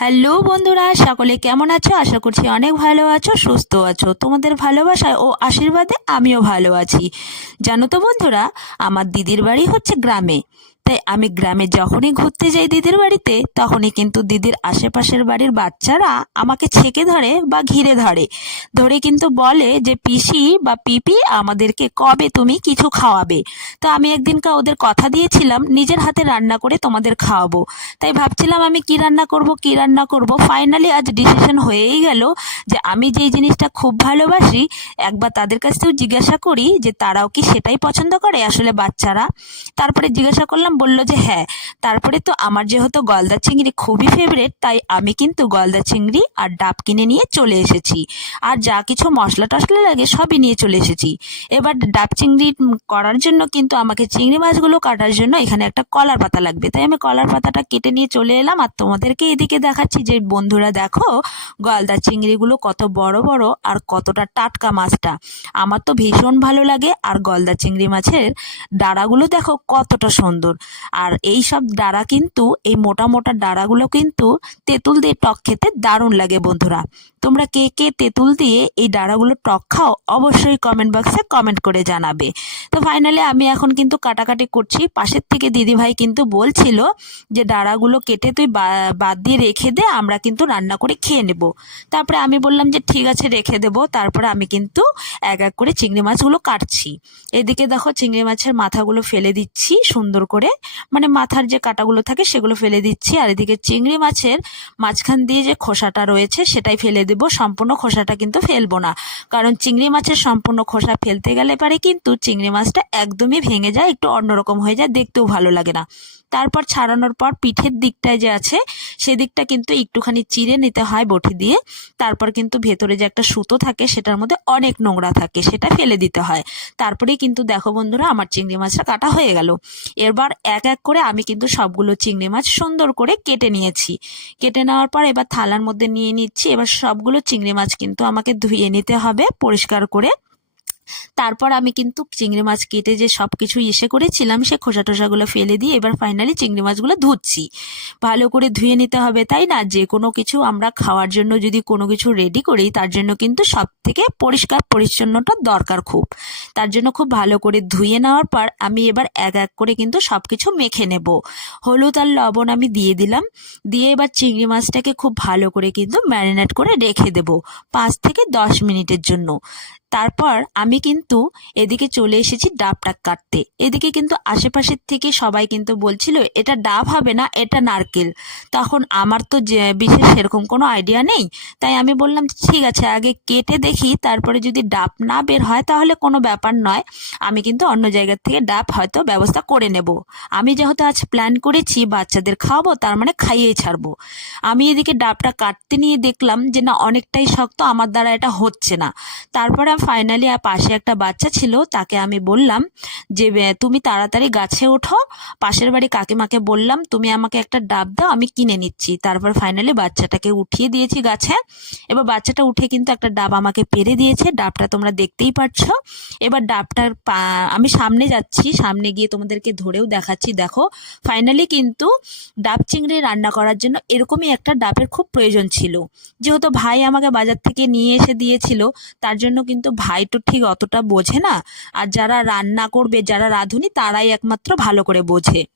Hello বন্ধুরা, সকলে কেমন আছো? আশা করছি অনেক ভালো আছো, সুস্থ আছো। তোমাদের ভালোবাসায় ও আশীর্বাদে আমিও ভালো আছি। জানো তো বন্ধুরা, আমার দিদির বাড়ি হচ্ছে গ্রামে। তাই আমি গ্রামে যখনই ঘুরতে যাই দিদির বাড়িতে, তখনই কিন্তু দিদির আশেপাশের বাড়ির বাচ্চারা আমাকে ছেকে ধরে বা ঘিরে ধরে। ধরে কিন্তু বলে যে, পিসি বা পিপি, আমাদেরকে কবে তুমি কিছু খাওয়াবে? তো আমি একদিনকা ওদের কথা দিয়েছিলাম, নিজের হাতে রান্না করে তোমাদের খাওয়াবো। তাই ভাবছিলাম আমি কি রান্না করব, কি রান্না করব। ফাইনালি আজ ডিসিশন হয়েই গেল যে, আমি যেই জিনিসটা খুব ভালোবাসি, একবার তাদের কাছ থেকেও জিজ্ঞাসা করি যে, তারাও কি সেটাই পছন্দ করে আসলে বাচ্চারা? তারপরে জিজ্ঞাসা করলাম বলল যে হ্যাঁ তারপরে তো আমার যেহেতু গলদা চিংড়ি খুবই ফেভারেট তাই আমি কিন্তু গলদা চিংড়ি আর ডাব কিনে নিয়ে চলে এসেছি। আর যা কিছু মশলা টশলা লাগে সবই নিয়ে চলে এসেছি। এবার ডাব চিংড়ি করার জন্য কিন্তু আমাকে চিংড়ি মাছগুলো কাটার জন্য এখানে একটা কলার পাতা লাগবে। তাই আমি কলার পাতাটা কেটে নিয়ে চলে এলাম আর তোমাদেরকে এদিকে দেখাচ্ছি যে বন্ধুরা দেখো, গলদা চিংড়িগুলো কত বড় বড় আর কতটা টাটকা মাছটা। আমার তো ভীষণ ভালো লাগে আর গলদা চিংড়ি মাছের ডাঁড়াগুলো দেখো কতটা সুন্দর। আর এই সব ডারা কিন্তু, এই মোটা মোটা ডাড়াগুলো কিন্তু তেঁতুল দিয়ে টক খেতে দারুণ লাগে বন্ধুরা। তোমরা কে কে তেঁতুল দিয়ে এই ডাঁড়াগুলো টক খাও অবশ্যই কমেন্ট বক্সে কমেন্ট করে জানাবে। তো ফাইনালি আমি এখন কিন্তু কাটাকাটি করছি। পাশের থেকে দিদিভাই কিন্তু বলছিল যে, ডাঁড়াগুলো কেটে তুই বাদ দিয়ে রেখে দে, আমরা কিন্তু রান্না করে খেয়ে নেব। তারপরে আমি বললাম যে, ঠিক আছে, রেখে দেবো। তারপরে আমি কিন্তু এক এক করে চিংড়ি মাছগুলো কাটছি। এদিকে দেখো চিংড়ি মাছের মাথাগুলো ফেলে দিচ্ছি সুন্দর করে। মানে মাথার যে কাটাগুলো থাকে সেগুলো ফেলে দিচ্ছি। আর এদিকে চিংড়ি মাছের মাঝখান দিয়ে যে খোসাটা রয়েছে সেটাই ফেলে দেবো। সম্পূর্ণ খোসাটা কিন্তু ফেলব না। কারণ চিংড়ি মাছের সম্পূর্ণ খোসা ফেলতে গেলে পারে কিন্তু চিংড়ি মাছটা একদমই ভেঙে যায়, একটু অন্যরকম হয়ে যায়, দেখতেও ভালো লাগে না। তারপর ছাড়ানোর পর পিঠের দিকটায় যে আছে, সেদিকটা কিন্তু একটুখানি চিরে নিতে হয় বটি দিয়ে। তারপর কিন্তু ভেতরে যে একটা সুতো থাকে, সেটার মধ্যে অনেক নোংরা থাকে, সেটা ফেলে দিতে হয়। তারপরেই কিন্তু দেখো বন্ধুরা, আমার চিংড়ি মাছটা কাটা হয়ে গেল। এবার এক এক করে আমি কিন্তু সবগুলো চিংড়ি মাছ সুন্দর করে কেটে নিয়েছি। কেটে নেওয়ার পর এবার থালার মধ্যে নিয়ে নিচ্ছি। এবার সবগুলো চিংড়ি মাছ কিন্তু আমাকে ধুয়ে নিতে হবে পরিষ্কার করে। তারপর আমি কিন্তু চিংড়ি মাছ কেটে যে সব কিছু ইসে করেছিলাম, সে খোসা টোসাগুলো ফেলে দিয়ে এবার ফাইনালি চিংড়ি মাছগুলো ধুচ্ছি। ভালো করে ধুয়ে নিতে হবে, তাই না? যে কোনো কিছু আমরা খাওয়ার জন্য যদি কোনো কিছু রেডি করি, তার জন্য কিন্তু সব থেকে পরিষ্কার পরিচ্ছন্নতা দরকার খুব। তার জন্য খুব ভালো করে ধুয়ে নেওয়ার পর আমি এবার এক এক করে কিন্তু সব কিছু মেখে নেব। হলুদ আর লবণ আমি দিয়ে দিলাম, দিয়ে এবার চিংড়ি মাছটাকে খুব ভালো করে কিন্তু ম্যারিনেট করে রেখে দেব পাঁচ থেকে দশ মিনিটের জন্য। তারপর আমি কিন্তু এদিকে চলে এসেছি ডাবটা কাটতে। এদিকে কিন্তু আশেপাশের থেকে সবাই কিন্তু বলছিল, এটা ডাব হবে না, এটা নারকেল। তখন আমার তো যে, বিশেষ সেরকম কোনো আইডিয়া নেই। তাই আমি বললাম, ঠিক আছে, আগে কেটে দেখি, তারপরে যদি ডাব না বের হয়, তাহলে কোনো ব্যাপার নয়। আমি কিন্তু অন্য জায়গার থেকে ডাব হয়তো ব্যবস্থা করে নেব। আমি যেহেতু আজ প্ল্যান করেছি, বাচ্চাদের খাওয়াবো, তার মানে খাইয়েই ছাড়বো। আমি এদিকে ডাবটা কাটতে নিয়ে দেখলাম যে, না, অনেকটাই শক্ত, আমার দ্বারা এটা হচ্ছে না। তারপরে ফাইনালি আর পাশে একটা বাচ্চা ছিল, তাকে আমি বললাম যে তুমি তাড়াতাড়ি গাছে ওঠো, পাশের বাড়ি কাকিমাকে বললাম, তুমি আমাকে একটা ডাব দাও, আমি কিনে নিচ্ছি। তারপর ফাইনালি বাচ্চাটাকে উঠিয়ে দিয়েছি গাছে। এবার বাচ্চাটা উঠে কিন্তু একটা ডাব আমাকে পেরে দিয়েছে, ডাবটা তোমরা দেখতেই পাচ্ছ এবার ডাবটার আমি সামনে যাচ্ছি, সামনে গিয়ে তোমাদেরকে ধরেও দেখাচ্ছি, দেখো। ফাইনালি কিন্তু ডাব চিংড়ি রান্না করার জন্য এরকমই একটা ডাবের খুব প্রয়োজন ছিল। যেহেতু ভাই আমাকে বাজার থেকে নিয়ে এসে দিয়েছিল, তার জন্য কিন্তু ভাই তো ঠিক অতটা বোঝে না। আর যারা রান্না করবে, যারা রাঁধুনি, তারাই একমাত্র ভালো করে বোঝে।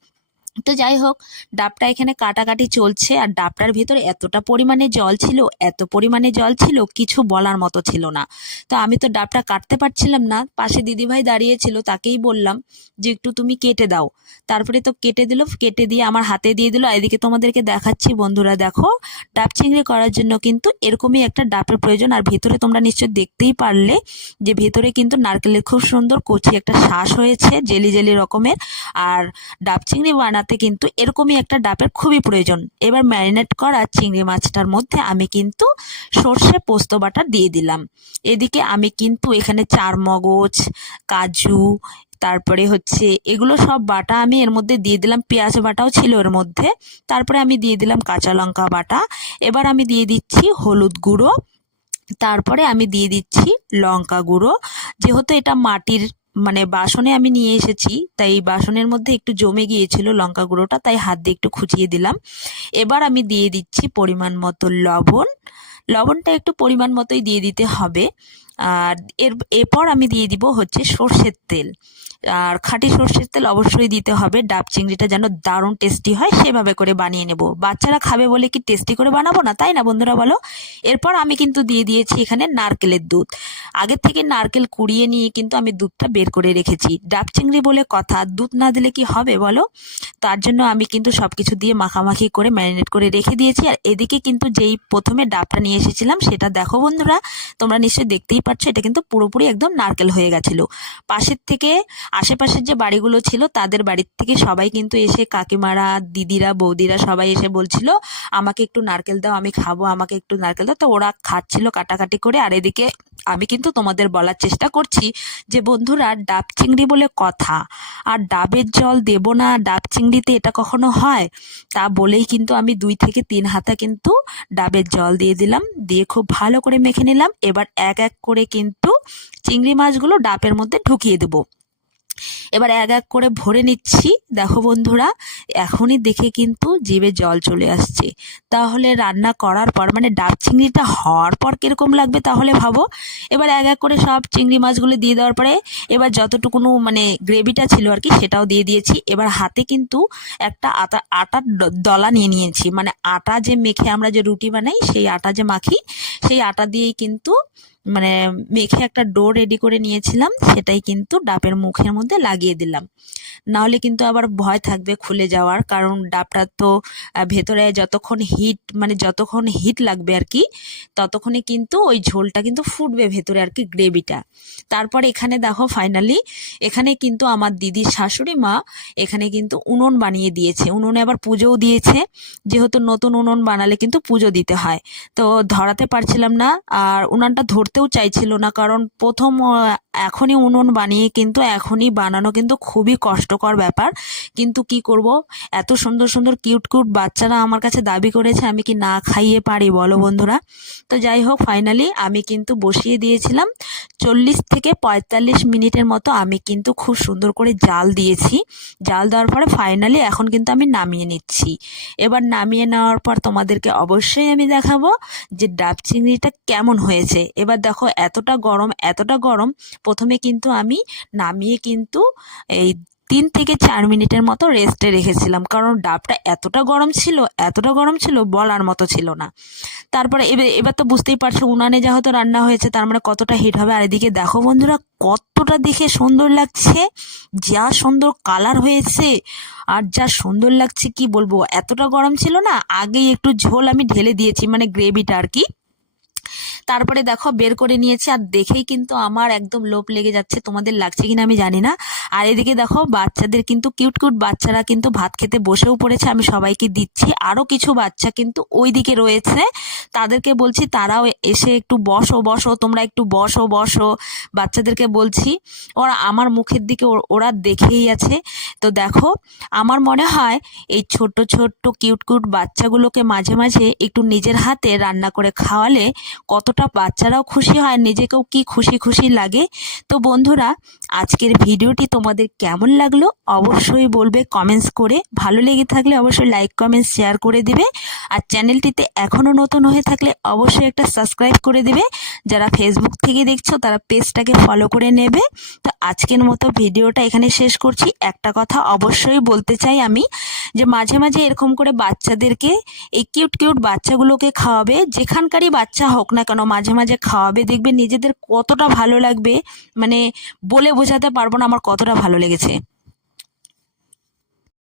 তো যাই হোক, ডাবটা এখানে কাটাকাটি চলছে আর ডাবটার ভিতরে এতটা পরিমাণে জল ছিল, এত পরিমাণে জল ছিল, কিছু বলার মতো ছিল না। তো আমি তো ডাবটা কাটতে পারছিলাম না, পাশে দিদিভাই দাঁড়িয়েছিল, তাকেই বললাম যে একটু তুমি কেটে দাও। তারপরে তো কেটে দিল, কেটে দিয়ে আমার হাতে দিয়ে দিল এদিকে তোমাদেরকে দেখাচ্ছি বন্ধুরা, দেখো, ডাব চিংড়ি করার জন্য কিন্তু এরকমই একটা ডাবের প্রয়োজন, আর ভেতরে তোমরা নিশ্চয় দেখতেই পারলে যে ভেতরে কিন্তু নারকেলের খুব সুন্দর কচি একটা শ্বাস হয়েছে, জেলি জেলি রকমের, আর ডাব চিংড়ি বানাতে কিন্তু এরকমই একটা ডাবের খুবই প্রয়োজন। এবার ম্যারিনেট করা চিংড়ি মাছটার মধ্যে আমি কিন্তু সর্ষে পোস্ত বাটা দিয়ে দিলাম। এদিকে আমি কিন্তু এখানে চার মগজ, কাজু, তারপরে হচ্ছে এগুলো সব বাটা আমি এর মধ্যে দিয়ে দিলাম। পেঁয়াজ বাটাও ছিল এর মধ্যে। তারপরে আমি দিয়ে দিলাম কাঁচা লঙ্কা বাটা। এবার আমি দিয়ে দিচ্ছি হলুদ গুঁড়ো। তারপরে আমি দিয়ে দিচ্ছি লঙ্কা গুঁড়ো। যেহেতু এটা মাটির মানে বাসনে আমি নিয়ে এসেছি, তাই বাসনের মধ্যে একটু জমে গিয়েছিল লঙ্কা গুঁড়োটা, তাই হাত দিয়ে একটু খুঁচিয়ে দিলাম। এবার আমি দিয়ে দিচ্ছি পরিমাণ মতো লবণ। লবণটা একটু পরিমাণ মতোই দিয়ে দিতে হবে। আর এর, এরপর আমি দিয়ে দিব হচ্ছে সর্ষের তেল। আর খাঁটি সর্ষের তেল অবশ্যই দিতে হবে। ডাব চিংড়িটা যেন দারুণ টেস্টি হয়, সেভাবে করে বানিয়ে নেব। বাচ্চারা খাবে বলে কি টেস্টি করে বানাবো না, তাই না বন্ধুরা বলো? এরপর আমি কিন্তু দিয়ে দিয়েছি এখানে নারকেলের দুধ। আগের থেকে নারকেল কুড়িয়ে নিয়ে কিন্তু আমি দুধটা বের করে রেখেছি। ডাব চিংড়ি বলে কথা, দুধ না দিলে কি হবে বলো? তার জন্য আমি কিন্তু সব কিছু দিয়ে মাখামাখি করে ম্যারিনেট করে রেখে দিয়েছি। আর এদিকে কিন্তু যেই প্রথমে ডাবটা নিয়ে এসেছিলাম, সেটা দেখো বন্ধুরা, তোমরা নিশ্চয়ই দেখতেই পাচ্ছ এটা কিন্তু পুরোপুরি একদম নারকেল হয়ে গেছিল। পাশের থেকে আশেপাশের যে বাড়িগুলো ছিল, তাদের বাড়ির থেকে সবাই কিন্তু এসে কাকিমারা, দিদিরা, বৌদিরা সবাই এসে বলছিল, আমাকে একটু নারকেল দাও, আমি খাব, আমাকে একটু নারকেল দাও। তো ওরা খাচ্ছিল কাটাকাটি করে, আর এদিকে আমি কিন্তু তোমাদের বলার চেষ্টা করছি যে বন্ধুরা, ডাব চিংড়ি বলে কথা। আর ডাবের জল দেব না, ডাব চিংড়িতে এটা কখনো হয়? তা বলেই কিন্তু আমি দুই থেকে তিন হাতা কিন্তু ডাবের জল দিয়ে দিলাম, দিয়ে খুব ভালো করে মেখে নিলাম। এবার এক এক করে কিন্তু চিংড়ি মাছগুলো ডাবের মধ্যে ঢুকিয়ে দেবো। এবার এক এক করে ভরে নিচ্ছি। দেখো বন্ধুরা, এখনই দেখে কিন্তু জিভে জল চলে আসছে। তাহলে রান্না করার পর মানে ডাব চিংড়িটা হওয়ার পর কীরকম লাগবে তাহলে ভাবো? এবার এক এক করে সব চিংড়ি মাছগুলো দিয়ে দেওয়ার পরে এবার যতটুকুনো মানে গ্রেভিটা ছিল আর কি, সেটাও দিয়ে দিয়েছি। এবার হাতে কিন্তু একটা আটা আটার দলা নিয়ে নিয়েছি। মানে আটা যে মেখে আমরা যে রুটি বানাই, সেই আটা যে মাখি, সেই আটা দিয়েই কিন্তু মানে মেখে একটা ডো রেডি করে নিয়েছিলাম, সেটাই কিন্তু ডাবের মুখের মধ্যে লাগিয়ে দিলাম। নাহলে কিন্তু আবার ভয় থাকবে খুলে যাওয়ার, কারণ ডাবটা তো ভেতরে যতক্ষণ হিট মানে যতক্ষণ হিট লাগবে আর কি, ততক্ষণে কিন্তু ওই ঝোলটা কিন্তু ফুটবে ভেতরে আর কি গ্রেভিটা। তারপর এখানে দেখো ফাইনালি এখানে কিন্তু আমার দিদির শাশুড়ি মা এখানে কিন্তু উনুন বানিয়ে দিয়েছে। উনুনে আবার পুজোও দিয়েছে, যেহেতু নতুন উনুন বানালে কিন্তু পুজো দিতে হয়। তো ধরাতে পারছিলাম না, আর উনানটা ধরতেও চাইছিল না। কারণ প্রথম এখনই উনুন বানিয়ে কিন্তু এখনই বানানো কিন্তু খুবই কষ্টকর ব্যাপার। কিন্তু কি করব? এত সুন্দর সুন্দর, কিউট কিউট বাচ্চারা আমার কাছে দাবি করেছে, আমি কি না খাইয়ে পারি? বলো বন্ধুরা। তো যাই হোক ফাইনালি আমি কিন্তু বসিয়ে দিয়েছিলাম। চল্লিশ থেকে পঁয়তাল্লিশ মিনিটের মতো আমি কিন্তু খুব সুন্দর করে জাল দিয়েছি। জাল দেওয়ার পরে ফাইনালি এখন কিন্তু আমি নামিয়ে নিচ্ছি। এবার নামিয়ে নেওয়ার পর তোমাদেরকে অবশ্যই আমি দেখাবো যে ডাব চিংড়িটা কেমন হয়েছে। এবার দেখো এতটা গরম এতটা গরম, প্রথমে কিন্তু আমি নামিয়ে কিন্তু এই তিন থেকে চার মিনিটের মতো রেস্টে রেখেছিলাম। কারণ ডাবটা এতটা গরম ছিল, এতটা গরম ছিল, বলার মতো ছিল না। তারপরে এবার এবার তো বুঝতেই পারছ উনানে যা হয়তো রান্না হয়েছে, তার মানে কতটা হিট হবে। আর এদিকে দেখো বন্ধুরা, কতটা দেখে সুন্দর লাগছে, যা সুন্দর কালার হয়েছে, আর যা সুন্দর লাগছে, কি বলব? এতটা গরম ছিল না, আগেই একটু ঝোল আমি ঢেলে দিয়েছি মানে গ্রেভিটা আর কি। তারপরে দেখো বের করে নিয়েছি, আর দেখেই কিন্তু আমার একদম লোভ লেগে যাচ্ছে, তোমাদের লাগছে কিনা আমি জানি না। আর এদিকে দেখো, বাচ্চাদের কিন্তু কিউট কিউট বাচ্চারা কিন্তু ভাত খেতে বসেও পড়েছে। আমি সবাইকে দিচ্ছি। আরও কিছু বাচ্চা কিন্তু ওই দিকে রয়েছে। তাদেরকে বলছি, তারাও এসে একটু বসো বসো, তোমরা একটু বসো বসো। বাচ্চাদেরকে বলছি, ওরা আমার মুখের দিকে ওর- দেখেই আছে। তো দেখো, আমার মনে হয় এই ছোট ছোট্ট কিউট কিউট বাচ্চাগুলোকে মাঝে মাঝে একটু নিজের হাতে রান্না করে খাওয়ালে কতটা বাচ্চারাও খুশি হয়, নিজেকেও কি খুশি খুশি লাগে। তো বন্ধুরা, আজকের ভিডিওটি তোমাদের কেমন লাগল অবশ্যই বলবে কমেন্টস করে। ভালো লেগে থাকলে অবশ্যই লাইক কমেন্টস শেয়ার করে দিবে। আর চ্যানেলটিতে এখনও নতুন হয়ে থাকলে অবশ্যই একটা সাবস্ক্রাইব করে দিবে। যারা ফেসবুক থেকে দেখছ, তারা পেজটাকে ফলো করে নেবে। তো আজকের মতো ভিডিওটা এখানে শেষ করছি। একটা কথা অবশ্যই বলতে চাই আমি, যে মাঝে মাঝে এরকম করে বাচ্চাদেরকে, এই কিউট কিউট বাচ্চাগুলোকে খাওয়াবে, যেখানকারই বাচ্চা হোক না কেন, মাঝে মাঝে খাওয়াবে, দেখবে নিজেদের কতটা ভালো লাগবে। মানে বলে বোঝাতে পারব না আমার কতটা ভালো লেগেছে।